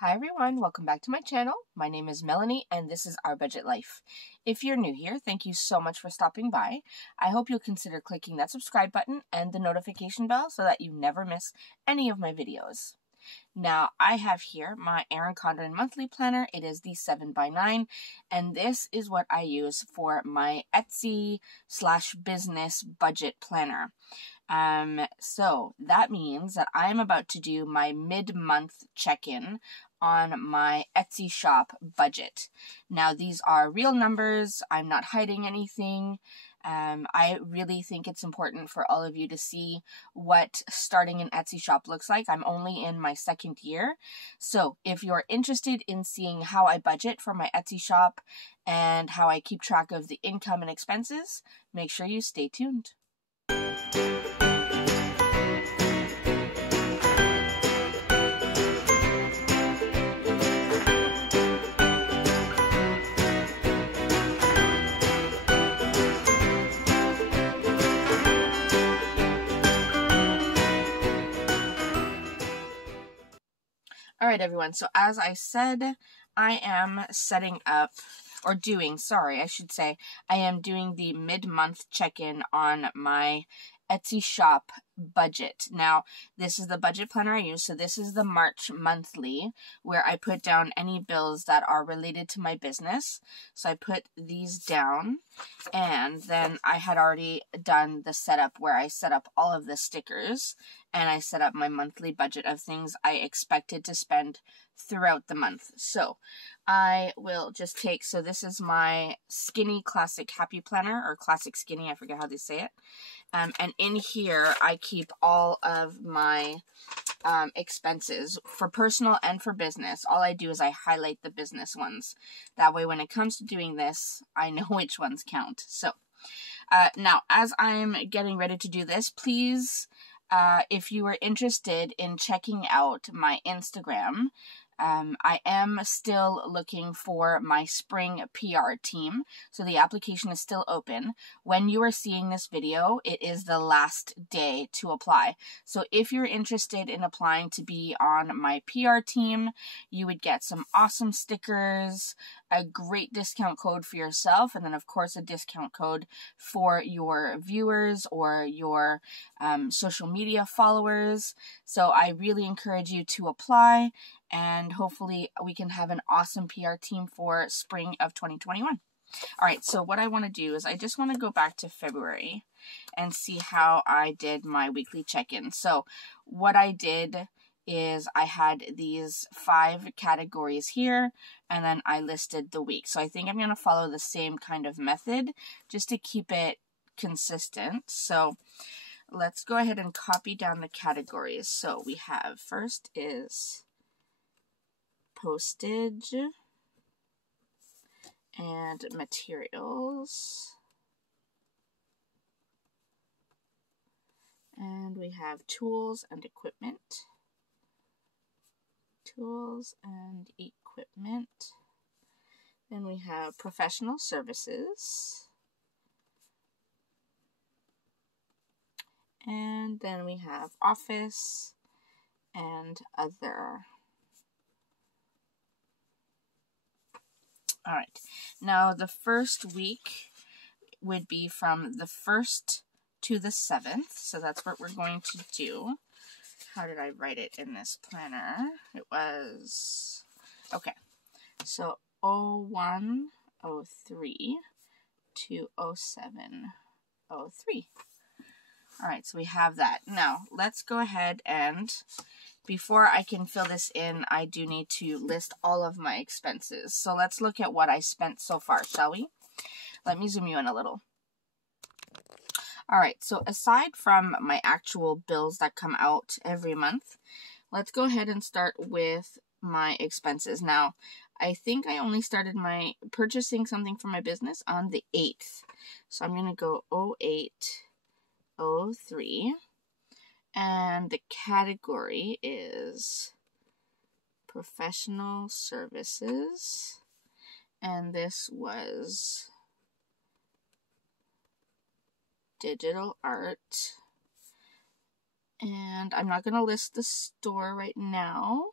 Hi everyone, welcome back to my channel. My name is Melanie and this is Our Budget Life. If you're new here, thank you so much for stopping by. I hope you'll consider clicking that subscribe button and the notification bell so that you never miss any of my videos. Now, I have here my Erin Condren monthly planner. It is the 7x9, and this is what I use for my Etsy/business budget planner. So that means that I'm about to do my mid-month check-in on my Etsy shop budget. Now, these are real numbers. I'm not hiding anything. I really think it's important for all of you to see what starting an Etsy shop looks like. I'm only in my second year. So if you're interested in seeing how I budget for my Etsy shop and how I keep track of the income and expenses, make sure you stay tuned. All right, everyone. So as I said, I am setting up, or doing, sorry, I should say, I am doing the mid-month check-in on my Etsy shop budget. Now, this is the budget planner I use. So this is the March monthly where I put down any bills that are related to my business. So I put these down, and then I had already done the setup where I set up all of the stickers and I set up my monthly budget of things I expected to spend throughout the month. So I will just take, so this is my Skinny Classic Happy Planner, or Classic Skinny, I forget how they say it. And in here, I keep all of my expenses for personal and for business. All I do is I highlight the business ones. That way, when it comes to doing this, I know which ones count. So now, as I'm getting ready to do this, please, if you are interested in checking out my Instagram, I am still looking for my spring PR team, so the application is still open. When you are seeing this video, it is the last day to apply. So if you're interested in applying to be on my PR team, you would get some awesome stickers, a great discount code for yourself, and then of course a discount code for your viewers or your social media followers. So I really encourage you to apply, and hopefully we can have an awesome PR team for spring of 2021. All right, so what I want to do is I just want to go back to February and see how I did my weekly check-in. So what I did is I had these 5 categories here, and then I listed the week. So I think I'm going to follow the same kind of method just to keep it consistent. So let's go ahead and copy down the categories. So we have, first is postage and materials. And we have tools and equipment. Tools and equipment. Then we have professional services. And then we have office and other. All right, now the first week would be from the 1st to the 7th. So that's what we're going to do. How did I write it in this planner? It was, okay, so 01/03 to 07/03. All right, so we have that. Now, let's go ahead and, before I can fill this in, I do need to list all of my expenses. So let's look at what I spent so far, shall we? Let me zoom you in a little. All right, so aside from my actual bills that come out every month, let's go ahead and start with my expenses. Now, I think I only started my purchasing something for my business on the 8th. So I'm going to go 08/03. And the category is professional services. And this was digital art. And I'm not going to list the store right now.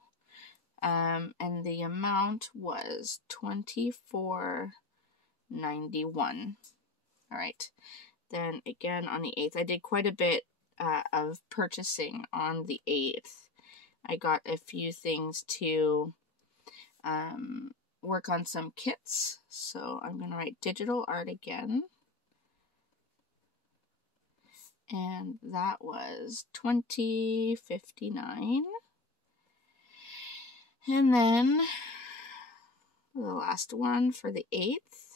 And the amount was $24.91. All right. Then again on the 8th, I did quite a bit of purchasing on the 8th. I got a few things to work on some kits. So I'm going to write digital art again. And that was $20.59. And then the last one for the 8th.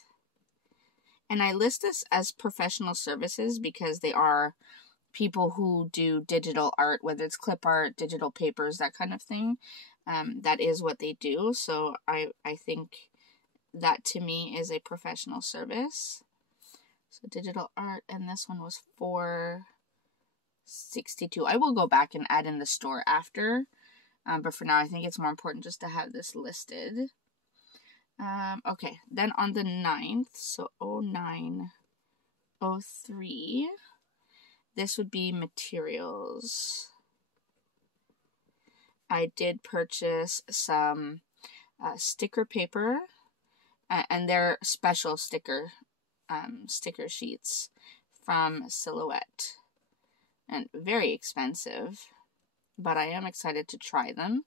And I list this as professional services because they are people who do digital art, whether it's clip art, digital papers, that kind of thing. That is what they do. So I think that to me is a professional service. So digital art, and this one was $4.62. I will go back and add in the store after. But for now, I think it's more important just to have this listed. Okay, then on the 9th, so 0903, this would be materials. I did purchase some sticker paper, and they're special sticker sheets from Silhouette, and very expensive, but I am excited to try them.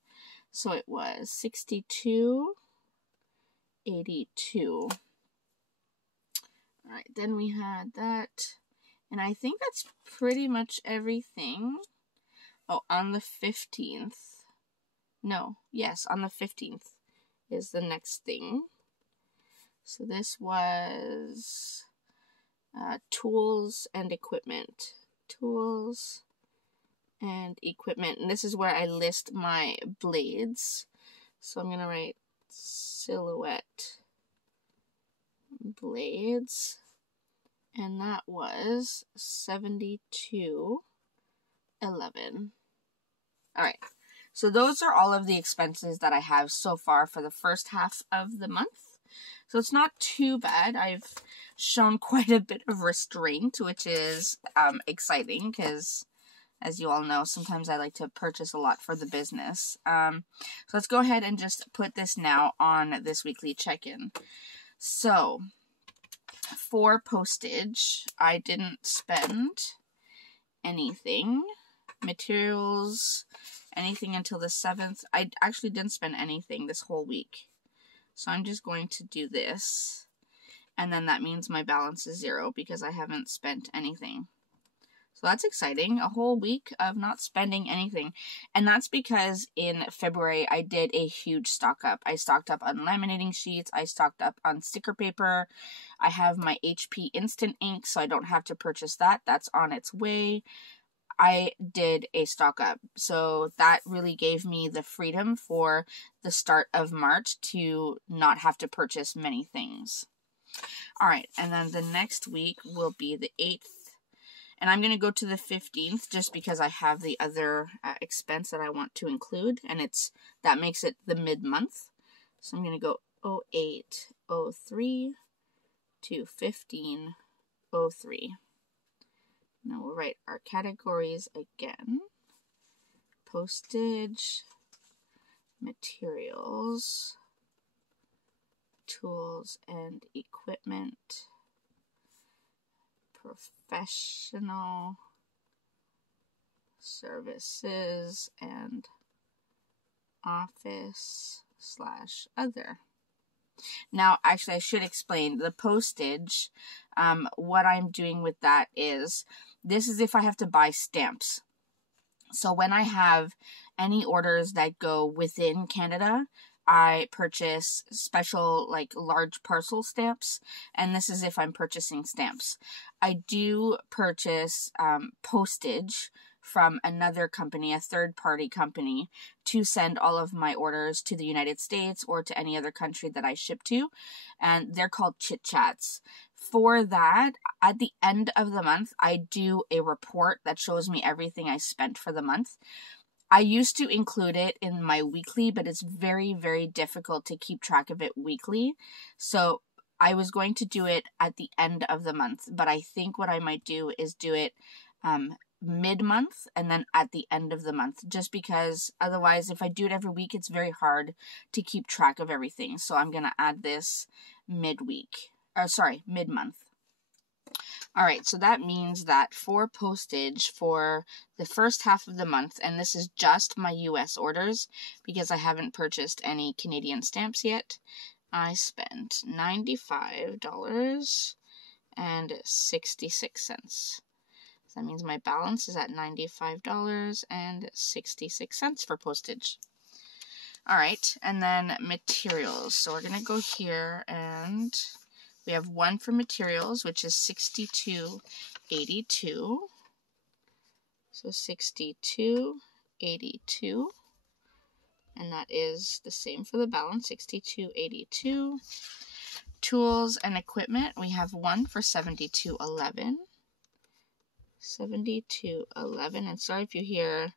So it was $62.82. All right, then we had that, and I think that's pretty much everything. Oh, on the 15th. No, yes, on the 15th is the next thing. So this was tools and equipment. Tools and equipment. And this is where I list my blades. So I'm going to write Silhouette blades. And that was $72.11. All right. So those are all of the expenses that I have so far for the first half of the month. So it's not too bad. I've shown quite a bit of restraint, which is exciting because, as you all know, sometimes I like to purchase a lot for the business. So let's go ahead and just put this now on this weekly check-in. So for postage, I didn't spend anything. Materials, anything until the 7th. I actually didn't spend anything this whole week. So I'm just going to do this. And then that means my balance is 0 because I haven't spent anything. So that's exciting. A whole week of not spending anything. And that's because in February I did a huge stock up. I stocked up on laminating sheets. I stocked up on sticker paper. I have my HP Instant Ink, so I don't have to purchase that. That's on its way. I did a stock up. So that really gave me the freedom for the start of March to not have to purchase many things. All right, and then the next week will be the 8th. And I'm going to go to the 15th just because I have the other expense that I want to include. And that makes it the mid-month. So I'm going to go 0803 to 1503. Now we'll write our categories again. Postage, materials, tools and equipment, professional services, and office/other. Now, actually, I should explain the postage. What I'm doing with that is, this is if I have to buy stamps. So when I have any orders that go within Canada, I purchase special, like, large parcel stamps, and this is if I'm purchasing stamps. I do purchase postage from another company, a third-party company, to send all of my orders to the United States or to any other country that I ship to, and they're called Chit Chats. For that, at the end of the month, I do a report that shows me everything I spent for the month. I used to include it in my weekly, but it's very, very difficult to keep track of it weekly. So I was going to do it at the end of the month, but I think what I might do is do it mid-month and then at the end of the month, just because otherwise if I do it every week, it's very hard to keep track of everything. So I'm going to add this mid-month. All right, so that means that for postage for the first half of the month, and this is just my US orders because I haven't purchased any Canadian stamps yet, I spent $95.66. That means my balance is at $95.66 for postage. All right, and then materials. So we're going to go here, and we have one for materials, which is $62.82. So $62.82. And that is the same for the balance, $62.82. Tools and equipment, we have one for $72.11. $72.11. And sorry if you hear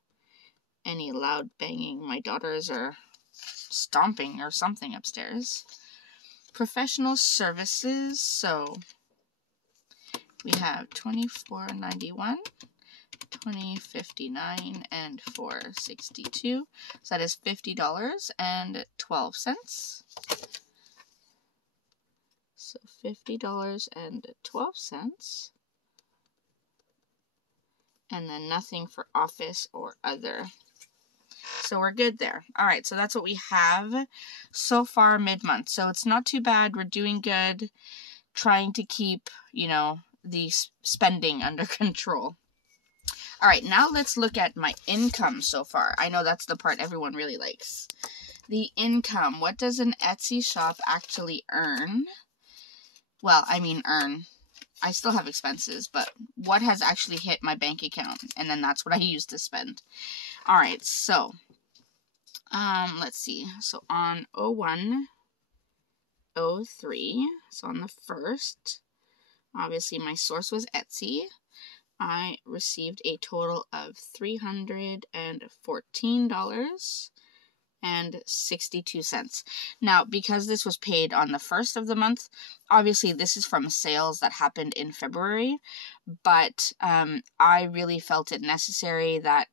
any loud banging. My daughters are stomping or something upstairs. Professional services, so we have $24.91, $20.59, and $4.62. So that is $50.12. So $50.12. And then nothing for office or other. So we're good there. All right, so that's what we have so far mid-month. So it's not too bad. We're doing good, trying to keep, the spending under control. All right, now let's look at my income so far. I know that's the part everyone really likes. The income. What does an Etsy shop actually earn? Well, I mean earn. I still have expenses, but what has actually hit my bank account? And then that's what I use to spend. All right, so let's see. So on 01/03, so on the 1st, obviously my source was Etsy. I received a total of $314.62. Now, because this was paid on the 1st of the month, obviously this is from sales that happened in February, but I really felt it necessary that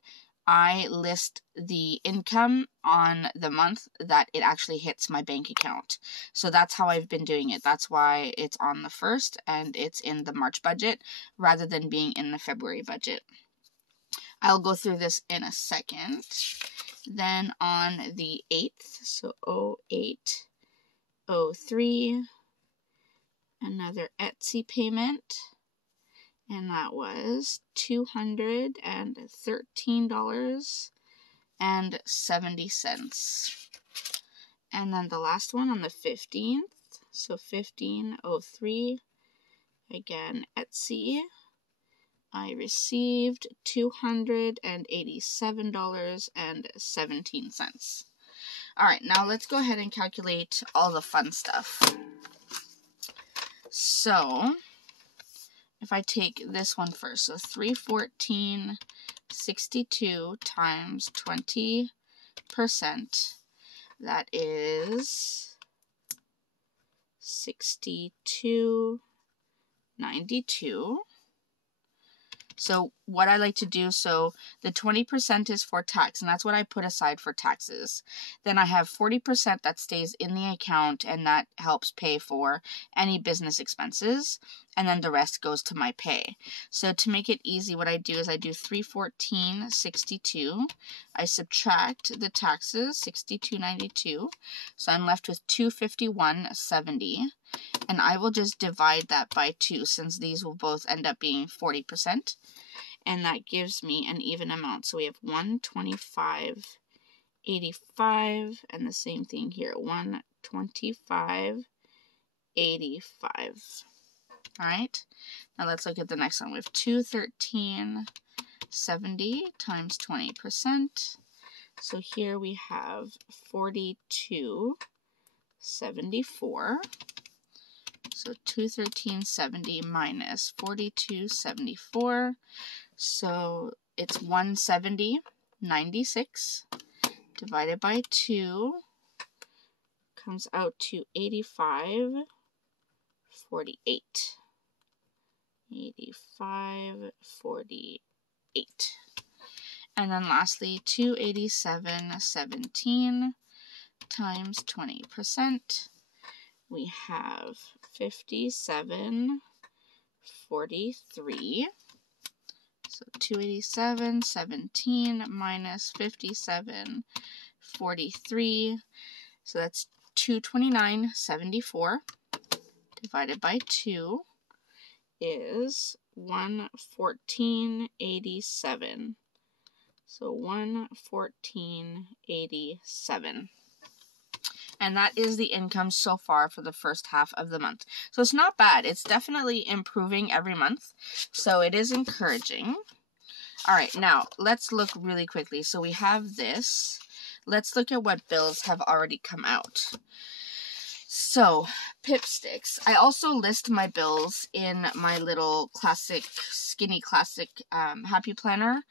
I list the income on the month that it actually hits my bank account. So that's how I've been doing it. That's why it's on the 1st and it's in the March budget rather than being in the February budget. I'll go through this in a second. Then on the 8th, so 08/03, another Etsy payment. And that was $213.70. And then the last one on the 15th, so 15/03, again, Etsy, I received $287.17. All right, now let's go ahead and calculate all the fun stuff. So if I take this one first, so $314.62 times 20%, that is $62.92. So what I like to do, so the 20% is for tax, and that's what I put aside for taxes. Then I have 40% that stays in the account, and that helps pay for any business expenses, and then the rest goes to my pay. So to make it easy, what I do is I do $314.62. I subtract the taxes, $62.92, so I'm left with $251.70. And I will just divide that by 2 since these will both end up being 40%. And that gives me an even amount. So we have $125.85 and the same thing here, $125.85. All right. Now let's look at the next one. We have $213.70 times 20%. So here we have $42.74. So $213.70 minus $42.74. So it's $170.96 divided by 2 comes out to $85.48. $85.48. And then lastly, 287.17 times 20%. We have 57.43. So 287.17 minus 57.43. So that's 229.74 divided by 2 is 114.87. So 114.87. And that is the income so far for the first half of the month. So it's not bad. It's definitely improving every month. So it is encouraging. All right, now let's look really quickly. So we have this. Let's look at what bills have already come out. So, Pipsticks. I also list my bills in my little classic, skinny classic happy planner,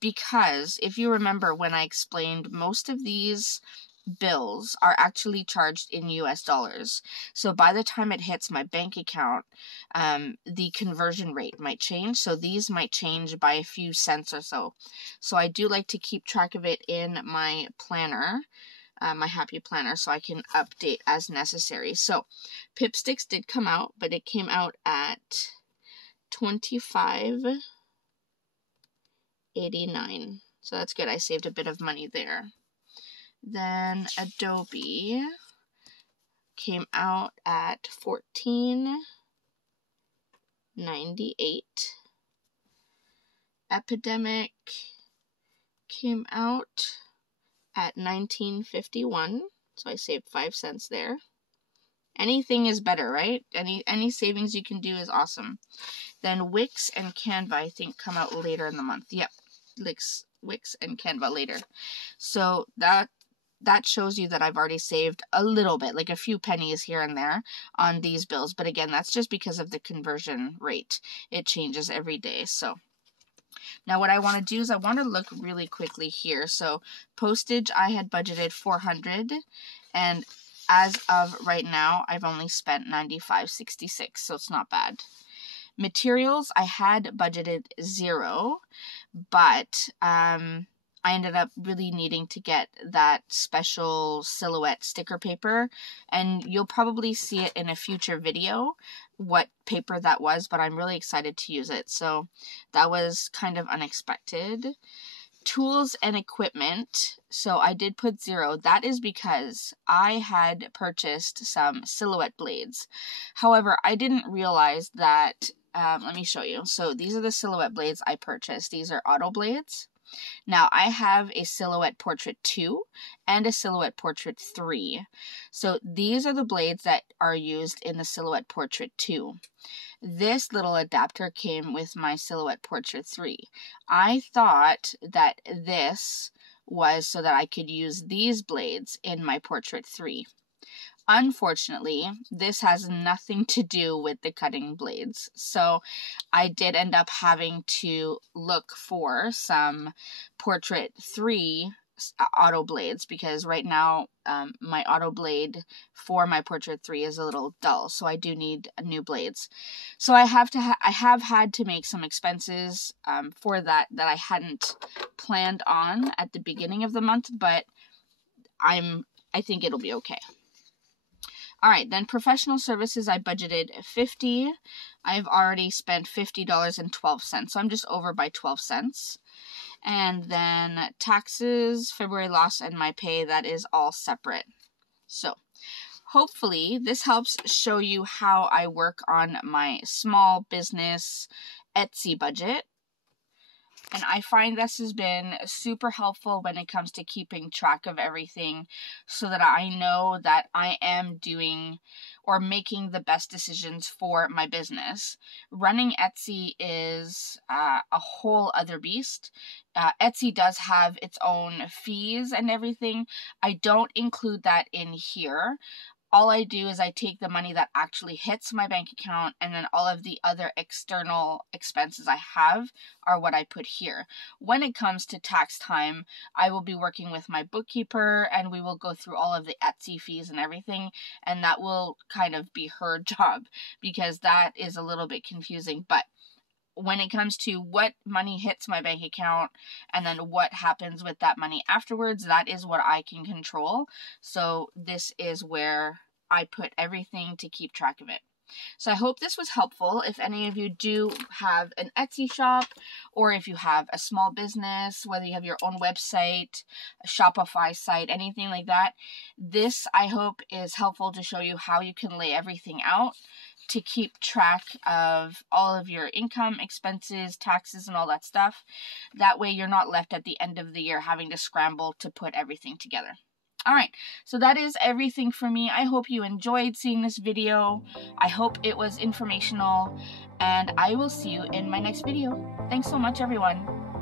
because if you remember when I explained, most of these bills are actually charged in US dollars. So by the time it hits my bank account, the conversion rate might change. So these might change by a few cents or so. So I do like to keep track of it in my planner, my happy planner, so I can update as necessary. So Pipsticks did come out, but it came out at $25.89. So that's good. I saved a bit of money there. Then Adobe came out at $14.98. Epidemic came out at $19.51. So I saved 5 cents there. Anything is better, right? Any savings you can do is awesome. Then Wix and Canva, I think, come out later in the month. Yep, Wix and Canva later. So that shows you that I've already saved a little bit, like a few pennies here and there on these bills. But again, that's just because of the conversion rate. It changes every day. So now what I want to do is I want to look really quickly here. So postage, I had budgeted $400, and as of right now, I've only spent $95.66, so it's not bad. Materials, I had budgeted $0, but I ended up really needing to get that special silhouette sticker paper, and you'll probably see it in a future video what paper that was, but I'm really excited to use it. So that was kind of unexpected. Tools and equipment, so I did put $0. That is because I had purchased some silhouette blades. However, I didn't realize that, let me show you. So these are the silhouette blades I purchased. These are auto blades. Now, I have a Silhouette Portrait 2 and a Silhouette Portrait 3. So these are the blades that are used in the Silhouette Portrait 2. This little adapter came with my Silhouette Portrait 3. I thought that this was so that I could use these blades in my Portrait 3. Unfortunately, this has nothing to do with the cutting blades. So I did end up having to look for some Portrait 3 auto blades, because right now my auto blade for my Portrait 3 is a little dull, so I do need new blades. So I have had to make some expenses for that I hadn't planned on at the beginning of the month, but I think it'll be okay. All right, then professional services, I budgeted $50. I've already spent $50.12, so I'm just over by 12 cents. And then taxes, February loss, and my pay, that is all separate. So hopefully this helps show you how I work on my small business Etsy budget. And I find this has been super helpful when it comes to keeping track of everything, so that I know that I am doing or making the best decisions for my business. Running Etsy is a whole other beast. Etsy does have its own fees and everything. I don't include that in here. All I do is I take the money that actually hits my bank account, and then all of the other external expenses I have are what I put here. When it comes to tax time, I will be working with my bookkeeper, and we will go through all of the Etsy fees and everything, and that will kind of be her job, because that is a little bit confusing. But when it comes to what money hits my bank account and then what happens with that money afterwards, that is what I can control. So this is where I put everything to keep track of it. So I hope this was helpful. If any of you do have an Etsy shop, or if you have a small business, whether you have your own website, a Shopify site, anything like that, this I hope is helpful to show you how you can lay everything out to keep track of all of your income, expenses, taxes, and all that stuff. That way you're not left at the end of the year having to scramble to put everything together. Alright, so that is everything for me. I hope you enjoyed seeing this video. I hope it was informational, and I will see you in my next video. Thanks so much, everyone.